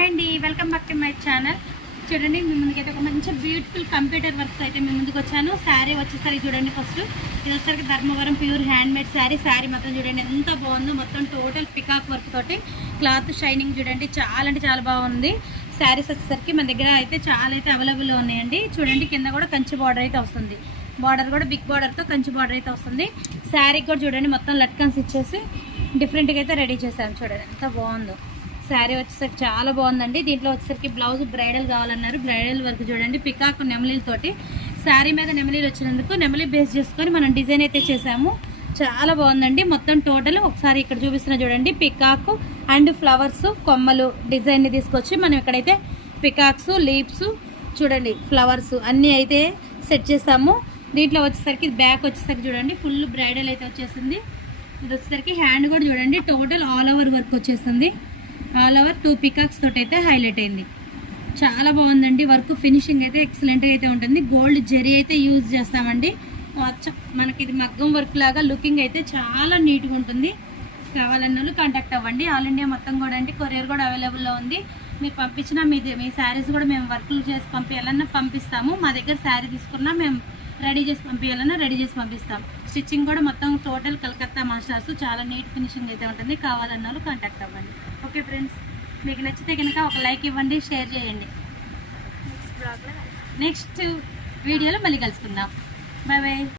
Hi అండి, welcome back to my channel. చూడండి, మీ ముందుకైతే ఒక మంచి బ్యూటిఫుల్ కంప్యూటర్ వర్క్ అయితే మీ ముందుకు వచ్చాను. శారీ వచ్చేసరికి చూడండి, ఫస్ట్ ఇది వచ్చేసరికి Dharmavaram pure hand made sari మొత్తం చూడండి ఎంత బాగుందో. మొత్తం టోటల్ పికాక్ వర్క్ తోటి క్లాత్ షైనింగ్ చూడండి, చాలా అంటే చాలా బాగుంది. శారీస్ వచ్చేసరికి మన దగ్గర అయితే చాలా అయితే అవైలబుల్లో ఉన్నాయండి. చూడండి, కింద కూడా కంచి బార్డర్ అయితే వస్తుంది. బార్డర్ కూడా బిగ్ బార్డర్తో కంచి బార్డర్ అయితే వస్తుంది. శారీ కూడా చూడండి, మొత్తం లట్కన్స్ ఇచ్చేసి డిఫరెంట్గా అయితే రెడీ చేశాను. చూడండి ఎంత బాగుందో. శారీ వచ్చేసరికి చాలా బాగుందండి. దీంట్లో వచ్చేసరికి బ్లౌజ్ బ్రైడల్ కావాలన్నారు. బ్రైడల్ వర్క్ చూడండి, పికాక్ నెమలీలతోటి శారీ మీద నెమలీలు వచ్చినందుకు నెమలీ బేస్ చేసుకొని మనం డిజైన్ అయితే చేసాము. చాలా బాగుందండి. మొత్తం టోటల్ ఒకసారి ఇక్కడ చూపిస్తున్నా చూడండి, పికాక్ అండ్ ఫ్లవర్స్ కొమ్మలు డిజైన్ని తీసుకొచ్చి మనం ఇక్కడైతే పికాక్స్ లీవ్స్ చూడండి ఫ్లవర్స్ అన్నీ అయితే సెట్ చేస్తాము. దీంట్లో వచ్చేసరికి బ్యాక్ వచ్చేసరికి చూడండి ఫుల్ బ్రైడల్ అయితే వచ్చేసింది. ఇది వచ్చేసరికి హ్యాండ్ కూడా చూడండి టోటల్ ఆల్ ఓవర్ వర్క్ వచ్చేస్తుంది. ఆల్ ఓవర్ 2 పికాక్స్ తోటి అయితే హైలైట్ అయింది. చాలా బాగుందండి. వర్క్ ఫినిషింగ్ అయితే ఎక్సలెంట్గా అయితే ఉంటుంది. గోల్డ్ జెరీ అయితే యూజ్ చేస్తామండి. మనకి ఇది మగ్గం వర్క్ లాగా లుకింగ్ అయితే చాలా నీట్గా ఉంటుంది. కావాలన్న వాళ్ళు కాంటాక్ట్ అవ్వండి. ఆల్ ఇండియా మొత్తం కూడా అంటే కొరియర్ కూడా అవైలబుల్లో ఉంది. మీరు పంపించిన మీ శారీస్ కూడా మేము వర్క్లు చేసి పంపించాలన్నా పంపిస్తాము. మా దగ్గర శారీ తీసుకున్నా మేము రెడీ చేసి పంపించాలన్నా రెడీ చేసి పంపిస్తాం. స్టిచ్చింగ్ కూడా మొత్తం టోటల్ కలకత్తా మాస్టర్స్, చాలా నీట్ ఫినిషింగ్ అయితే ఉంటుంది. కావాలన్న వాళ్ళు కాంటాక్ట్ అవ్వండి. ఓకే ఫ్రెండ్స్, మీకు నచ్చితే కనుక ఒక లైక్ ఇవ్వండి, షేర్ చేయండి. నెక్స్ట్ వీడియోలో మళ్ళీ కలుసుకుందాం. Bye bye.